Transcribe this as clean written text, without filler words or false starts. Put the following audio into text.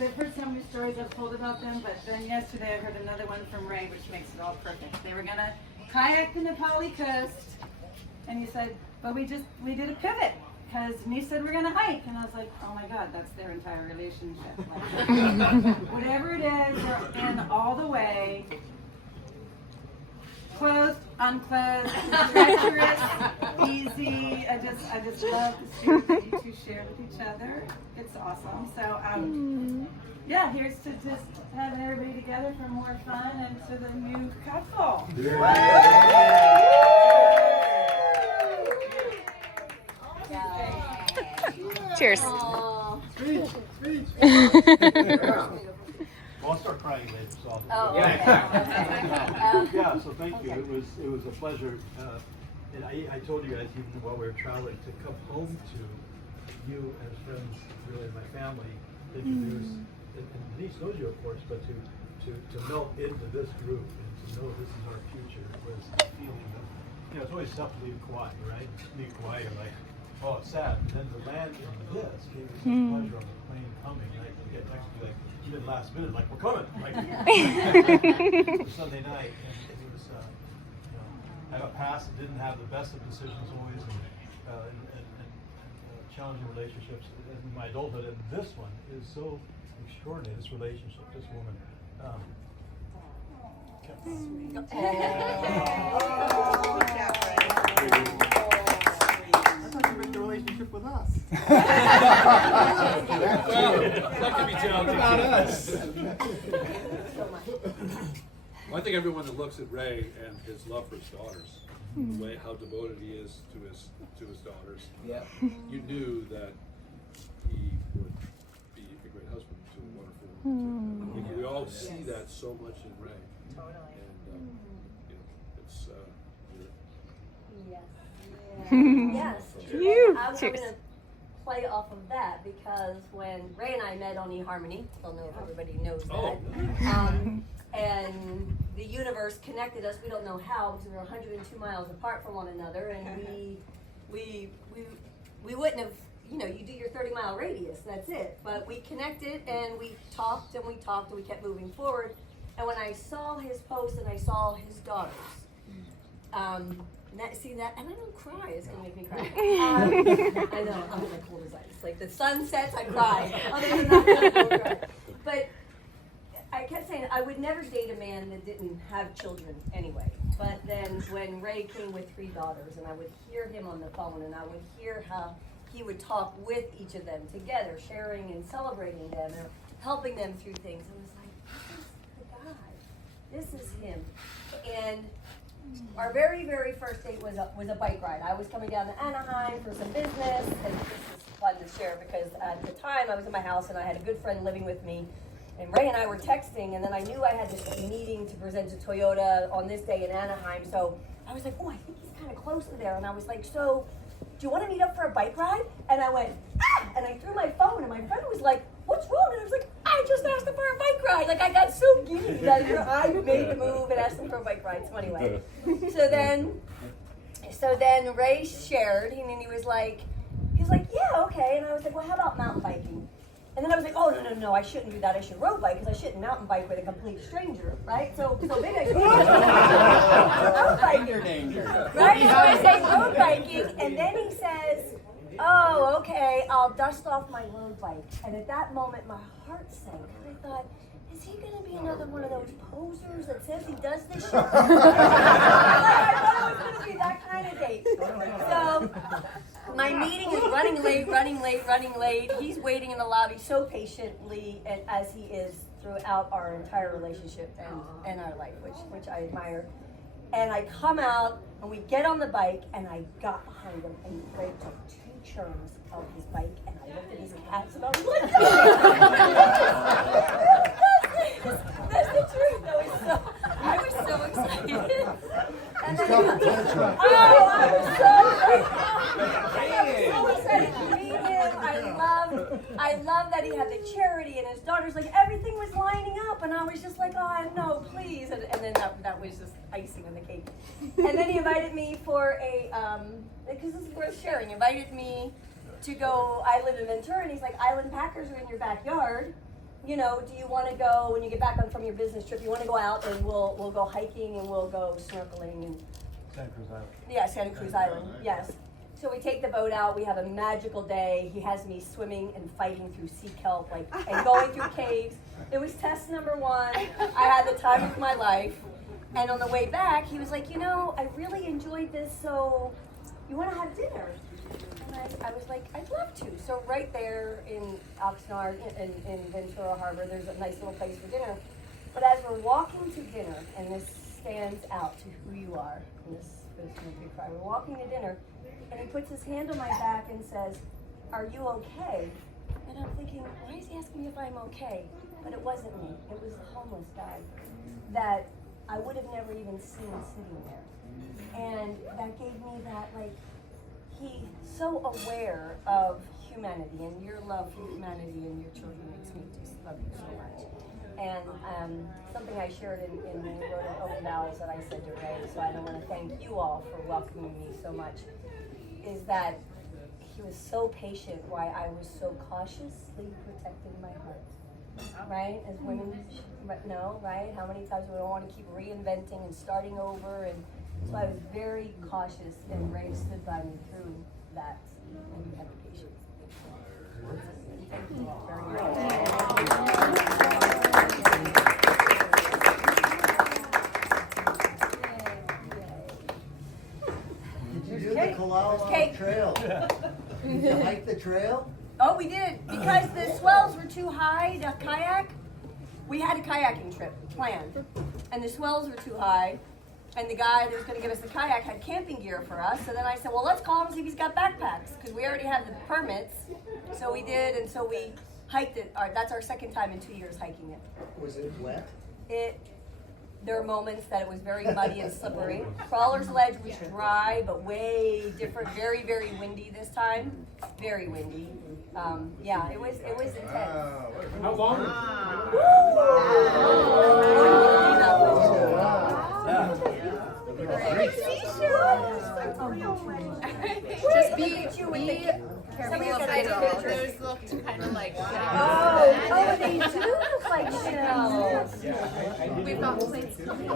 I've heard so many stories I've told about them, but then yesterday I heard another one from Ray, which makes it all perfect. They were gonna kayak the Nepali coast, and he said, but we did a pivot, because me said we're gonna hike, and I was like, oh my God, that's their entire relationship. Like, whatever it is, they're in all the way. Closed, unclosed, treacherous, easy. I just love the street that you two share with each other. It's awesome. So, yeah, here's to just having everybody together for more fun and to the new couple. Cheers. Well, I'll start crying later. So Oh, so thank you. It was a pleasure. And I told you guys even while we were traveling to come home to you as friends, really my family, introduce. And Denise knows you, of course, but to melt into this group and to know this is our future was a feeling of, it's always tough to leave Kauai, right? Leave Kauai, you're like, oh, it's sad. And then to land in this gave us such pleasure on the plane coming. And I get texted like, even last minute, like, we're coming. Like, Sunday night, and it was, I got past and didn't have the best of decisions always, and challenging relationships in my adulthood. And this one is so extraordinary, this relationship, this woman. I thought you made the relationship with us. Well, that could be challenging. Not us. Well, I think everyone that looks at Ray and his love for his daughters, the way how devoted he is to his daughters, you knew that he would be a great husband to a wonderful woman. I think we all see that so much in Ray. Totally. And it's Yes. You. I'm Cheers. going to play off of that because when Ray and I met on eHarmony, I don't know if everybody knows that, and the universe connected us. We don't know how because we were 102 miles apart from one another, and we wouldn't have. You do your 30-mile radius. That's it. But we connected and we talked and we talked and we kept moving forward. And when I saw his post and I saw his daughters, see that, and I don't cry. It's gonna make me cry. I know. I'm like cold as ice. Like the sun sets, I cry. Other than that, I don't cry. But I kept saying I would never date a man that didn't have children anyway. But then when Ray came with 3 daughters, and I would hear him on the phone, and I would hear how he would talk with each of them together, sharing and celebrating them, or helping them through things. I was like, this is the guy. This is him. And our very, very first date was a bike ride. I was coming down to Anaheim for some business, and this is fun to share because at the time I was in my house and I had a good friend living with me, and Ray and I were texting, and then I knew I had this meeting to present to Toyota on this day in Anaheim, so I was like, oh, I think he's kind of close to there, and I was like, so, do you want to meet up for a bike ride? And I went, and I threw my phone, and my friend was like, what's wrong? And I was like, I just asked him for a bike ride. Like, I got so giddy that I made the move and asked him for a bike ride. So anyway, so then Ray shared, and then he was like, yeah, okay. And I was like, well, how about mountain biking? And then I was like, oh, no, I shouldn't do that. I should road bike because I shouldn't mountain bike with a complete stranger, right? So maybe I should road biking, right? So I say road biking, and then he says, oh, okay, I'll dust off my road bike. And at that moment, my heart sank. And I thought, is he going to be another one of those posers that says he does this shit? I thought it was going to be that kind of date. So my meeting is running late. He's waiting in the lobby so patiently, and as he is throughout our entire relationship and our life, which I admire. And I come out, and we get on the bike, and I got behind him, and Ray took 2 turns of his bike, and I looked at his cats, and I was like, that's the truth. I was so excited. And then, I was so excited to meet him. I love that he had the charity and his daughters, like everything was lining up, and I was just like, oh no, please. And then that was just icing on the cake. And then he invited me for because this is worth sharing, invited me to go. I live in Ventura, and he's like, Island Packers are in your backyard. you know, do you want to go when you get back from your business trip? You want to go out and we'll go hiking and we'll go snorkeling and Santa Cruz Island. yeah, Santa Cruz Island. Yes. So we take the boat out. We have a magical day. He has me swimming and fighting through sea kelp, like and going through caves. It was test number 1. I had the time of my life. And on the way back, he was like, you know, I really enjoyed this. So you want to have dinner? And I was like, I'd love to. So right there in Oxnard, in Ventura Harbor, there's a nice little place for dinner. But as we're walking to dinner, and this stands out to who you are, and this makes me cry. We're walking to dinner, and he puts his hand on my back and says, "Are you okay?" And I'm thinking, why is he asking me if I'm okay? But it wasn't me. It was the homeless guy that I would have never even seen sitting there. And that gave me that, like, he's so aware of humanity, and your love for humanity and your children makes me just love you so much. And something I shared in the Road of Open Bowels that I said to Ray, so I don't want to thank you all for welcoming me so much, is that he was so patient while I was so cautiously protecting my heart. Right? As women know, right? How many times we don't want to keep reinventing and starting over, and so I was very cautious, and Ray stood by me through that, and you had the patience. Thank you all very much. Did you do the Kalala Trail? Did you hike the trail? Oh, we did. Because the swells were too high to kayak, we had a kayaking trip planned. And the swells were too high. And the guy that was going to give us the kayak had camping gear for us. So then I said, well, let's call him and see if he's got backpacks. Because we already had the permits. So we did, and so we hiked it. That's our second time in 2 years hiking it. Was it wet? There were moments that it was very muddy and slippery. Crawler's Ledge was dry, but way different. Very, very windy this time. Very windy. Yeah, it was intense. How long? Just be careful of the pictures looked kind of like Oh, they do look like shells. we've got plates coming.